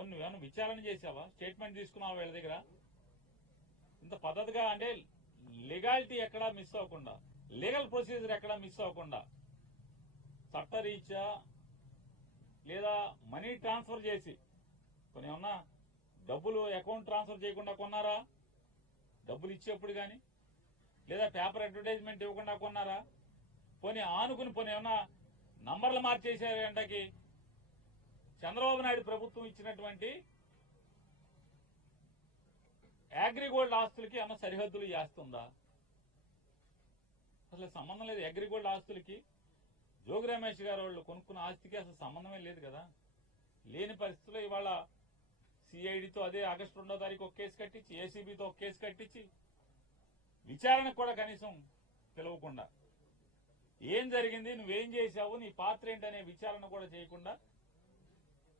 కొన్ని నువ్వేమైనా విచారణ చేసావా స్టేట్మెంట్ తీసుకున్నావా వీళ్ళ దగ్గర? ఇంత పద్ధతిగా అంటే లీగాలిటీ ఎక్కడా మిస్ అవ్వకుండా లీగల్ ప్రొసీజర్ ఎక్కడా మిస్ అవ్వకుండా చట్టరీత్యా లేదా మనీ ట్రాన్స్ఫర్ చేసి కొన్ని ఏమన్నా డబ్బులు అకౌంట్ ట్రాన్స్ఫర్ చేయకుండా కొన్నారా? డబ్బులు ఇచ్చేప్పుడు కానీ లేదా పేపర్ అడ్వర్టైజ్మెంట్ ఇవ్వకుండా కొన్నారా? పోనీ ఆనుకుని పోనీ ఏమన్నా నంబర్లు మార్చేసారు ఎంటకి చంద్రబాబు నాయుడు ప్రభుత్వం ఇచ్చినటువంటి అగ్రిగోల్డ్ ఆస్తులకి ఏమన్నా సరిహద్దులు చేస్తుందా? అసలు సంబంధం లేదు. అగ్రిగోల్డ్ ఆస్తులకి జోగి రమేష్ గారు వాళ్ళు కొనుక్కున్న ఆస్తికి అసలు సంబంధమే లేదు కదా. లేని పరిస్థితుల్లో ఇవాళ సిఐడితో అదే ఆగస్టు రెండో తారీఖు ఒక కేసు కట్టించి ఏసీబీతో ఒక కేసు కట్టించి విచారణకు కూడా కనీసం పిలవకుండా. ఏం జరిగింది? నువ్వేం చేశావు? నీ పాత్ర ఏంటనే విచారణ కూడా చేయకుండా